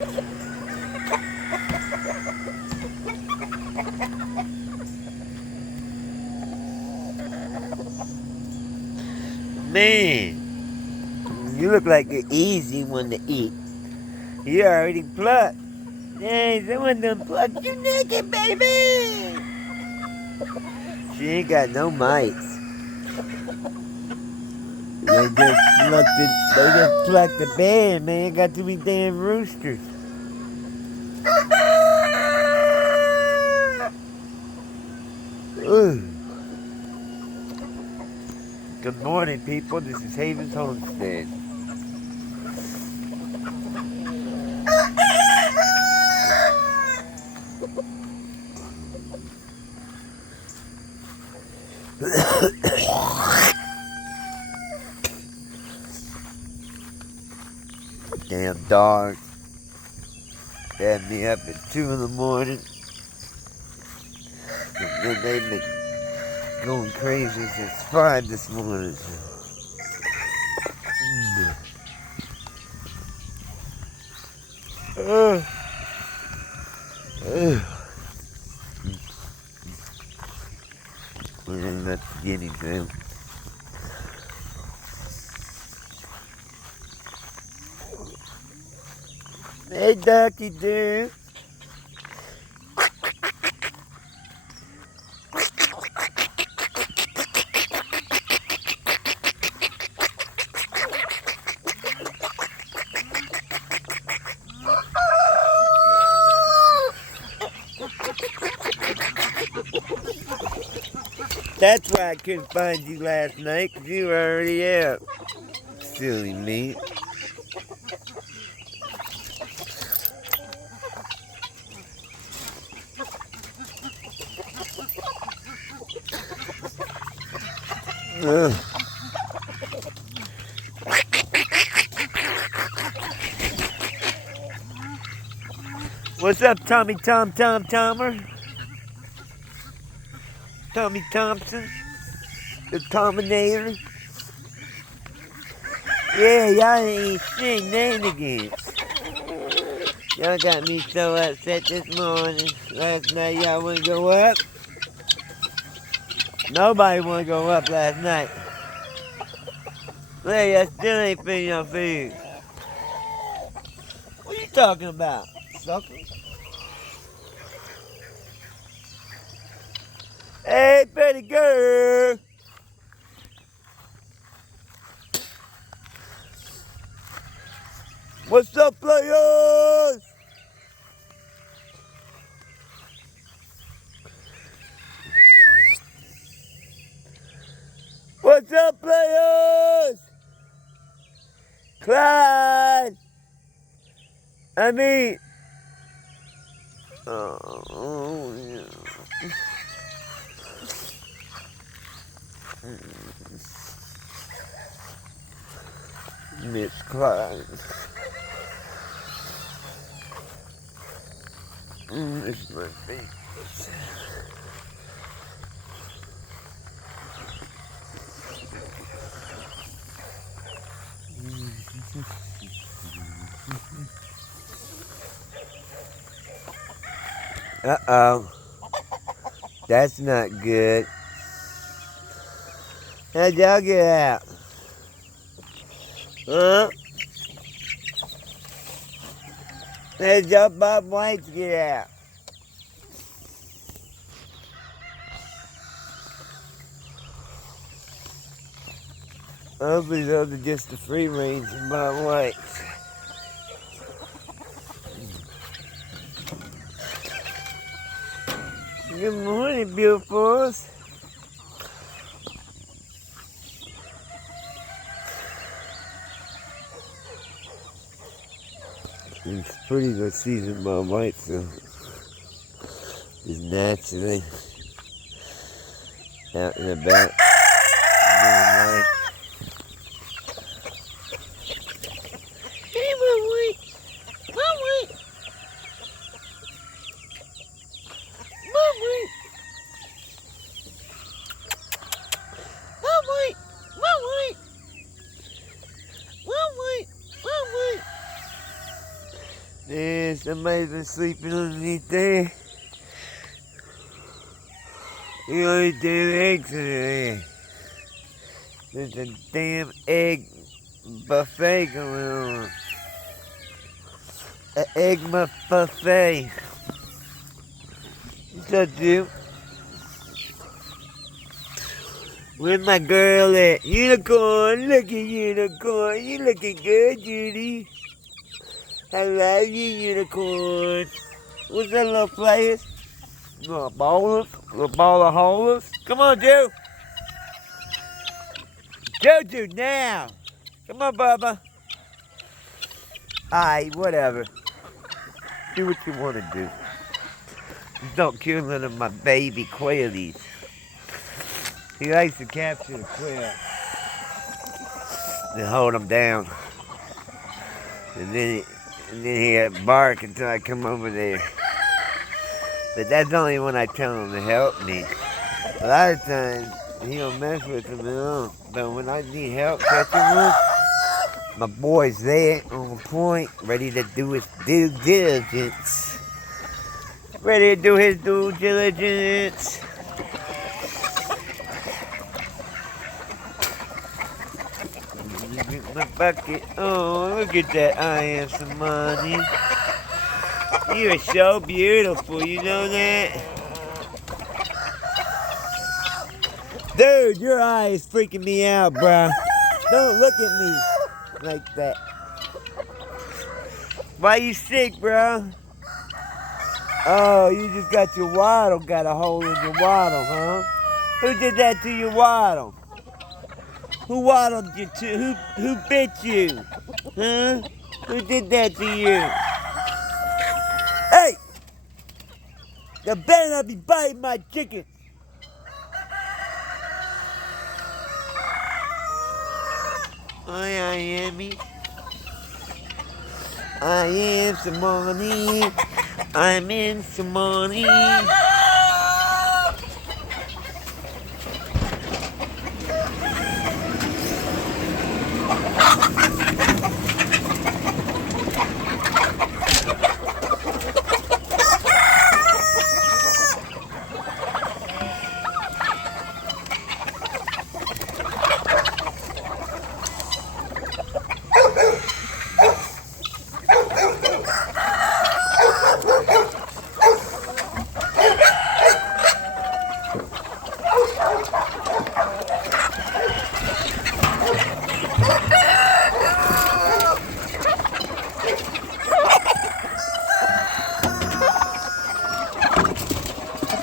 Man, you look like an easy one to eat. You already plucked. Hey, someone done plucked you naked, baby! She ain't got no mites. They just plucked the bed, man. Got too many damn roosters. Ugh. Good morning, people. This is Haven's Homestead. Damn dog had me up at 2 in the morning. And then they been going crazy since 5 this morning. And let the guineas out. Hey, ducky dude. That's why I couldn't find you last night, 'cause you were already out. Silly me. Ugh. What's up, Tommy Tomer? Tommy Thompson? The Terminator? Yeah, y'all ain't shenanigans. Y'all got me so upset this morning. Last night y'all wouldn't go up. Nobody wanna go up last night. Well, y'all still ain't feeding your food. What are you talking about, sucker? Hey, pretty girl. What's up, players? What's up, players? Clyde. Oh, yeah. Miss Clyde. It's my face. Uh-oh. That's not good. How'd y'all get out? Huh? How'd y'all Bob Whites get out? Hopefully those are just the free range of Bob Whites. Good morning, beautifuls. It's pretty good season Bob Whites, so just naturally out and about. Hey, Bob White. Bob White. Bob White. Bob White. Bob White. Bob White. Bob White. Yeah, somebody's been sleeping underneath there. You only do eggs in there. There's a damn egg buffet going on. An egg buffet. What's up, dude? Where's my girl at? Unicorn, look at Unicorn. You looking good, Judy. I love you, Unicorn. What's that, little players? Little ballers? Little ball of haulers? Come on, Joe. Jojo, now. Come on, Bubba. Alright, whatever. Do what you want to do. Just don't kill none of my baby quailies. He likes to capture the quail and hold them down. And then he'll bark until I come over there. But that's only when I tell him to help me. A lot of times, he don't mess with them at all. But when I need help catching one, my boy's there on point, ready to do his due diligence. Ready to do his due diligence. My bucket. Oh, look at that Ayam Cemani. You are so beautiful, you know that? Dude, your eye is freaking me out, bruh. Don't look at me like that. Why you sick, bruh? Oh, you just got your waddle, got a hole in your waddle, huh? Who did that to your waddle? Who waddled you to? Who bit you? Huh? Who did that to you? Hey! You better not be biting my chicken. I am me. I am Cemani. I'm in Cemani.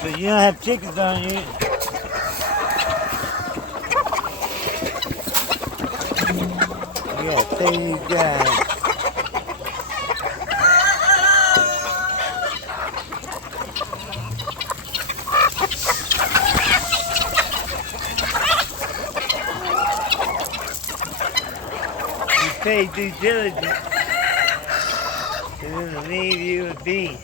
So you don't have chickens on you. Yeah, thank God. You pay due diligence, and then they'll leave you a beak.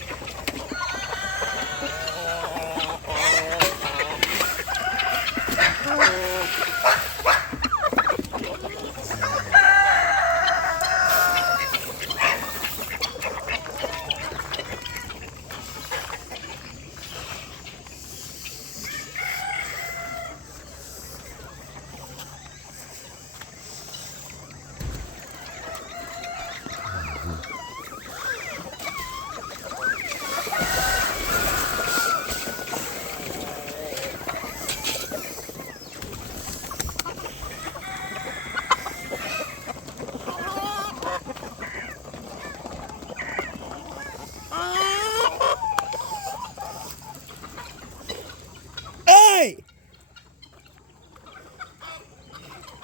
Hey!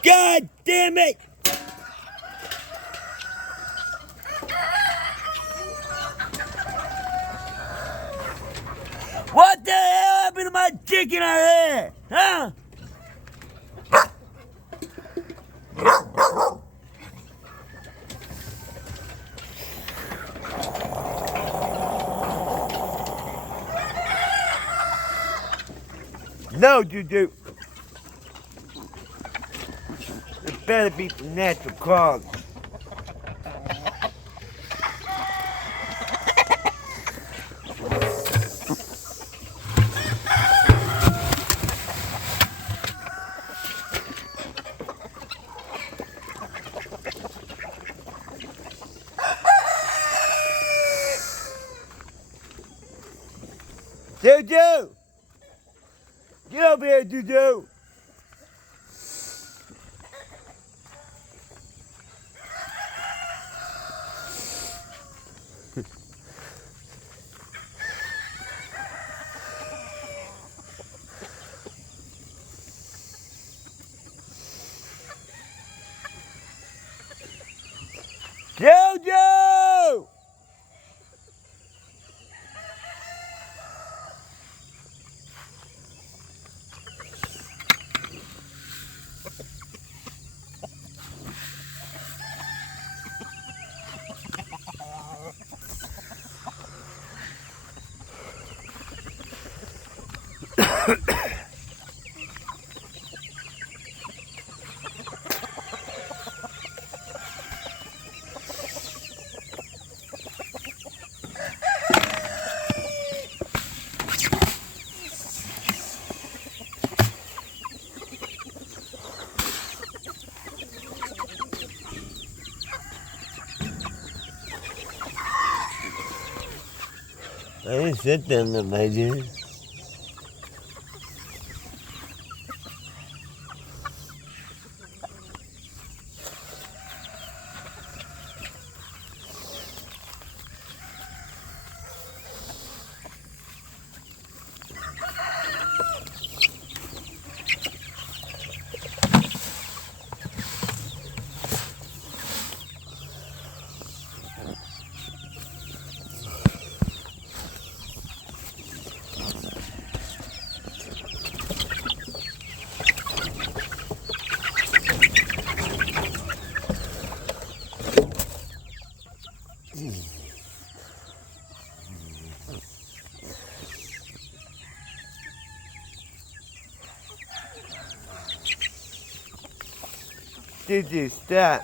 God damn it! What the hell happened to my chicken out there? Huh? No, Juju. It better be some natural causes. Jojo! Get over here, Jojo! Jojo! I didn't sit down there, my dude. Dude, stop.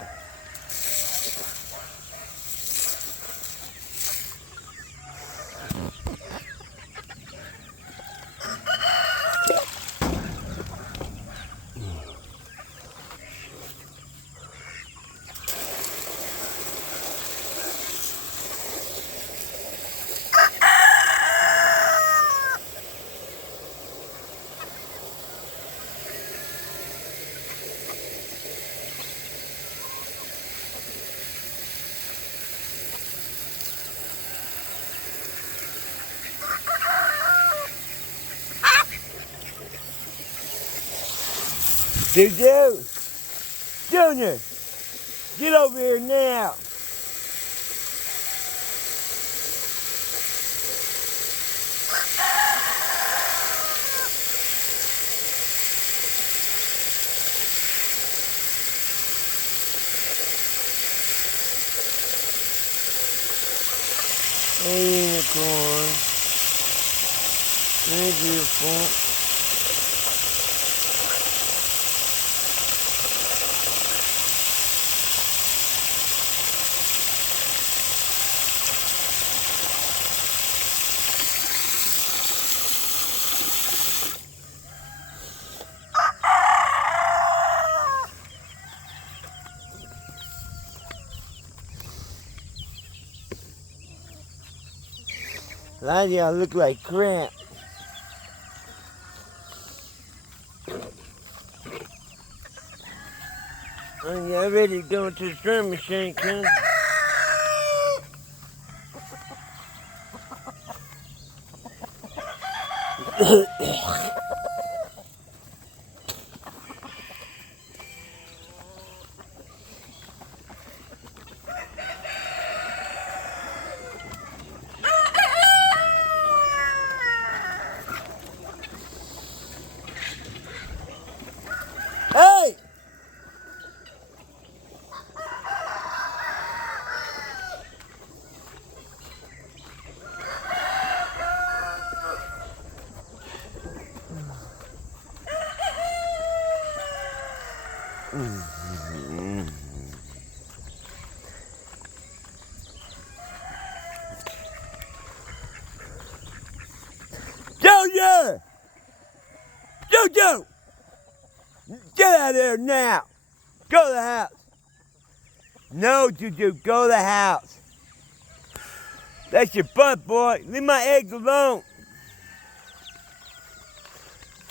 Jojo! Junior! Get over here now! Hey, unicorn. Hey, beautiful. A lot of y'all look like crap. Are y'all ready to go into the drum machine, cuz? Hey! Jojo! Jojo! Get out of there now! Go to the house! No, Jojo, go to the house! That's your butt, boy! Leave my eggs alone!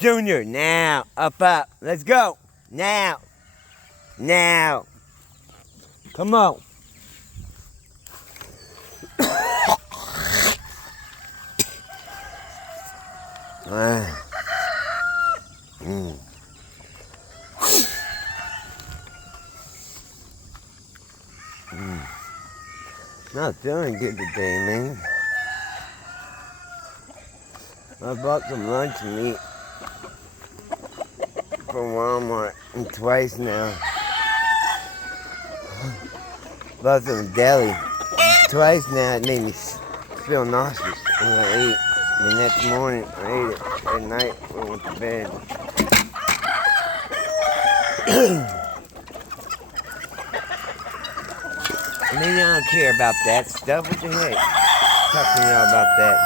Junior, now. Up. Let's go. Now. Come on. Not feeling good today, man. I bought some lunch meat from Walmart twice now. Bought some deli twice now. It made me feel nauseous when I ate. The next morning I ate it. At night when I went to bed. Maybe I don't care about that stuff. What the heck? Talk to y'all about that.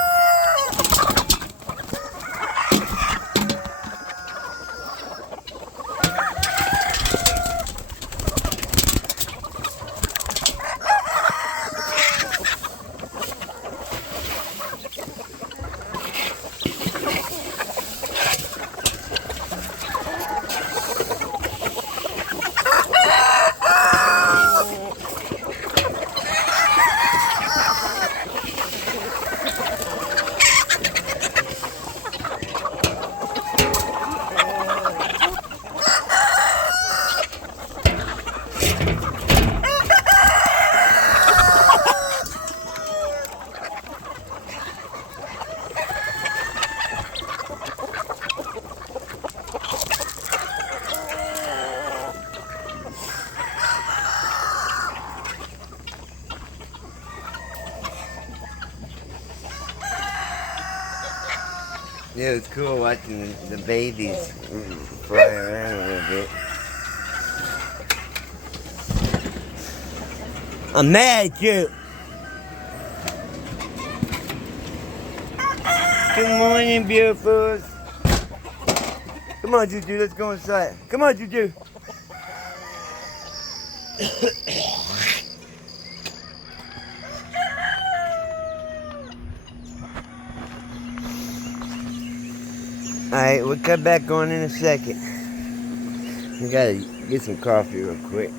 Yeah, it was cool watching the babies fly around a little bit. I'm mad at you. Good morning, beautifuls. Come on, Juju, let's go inside. Come on, Juju. Alright, we'll cut back on in a second. We gotta get some coffee real quick.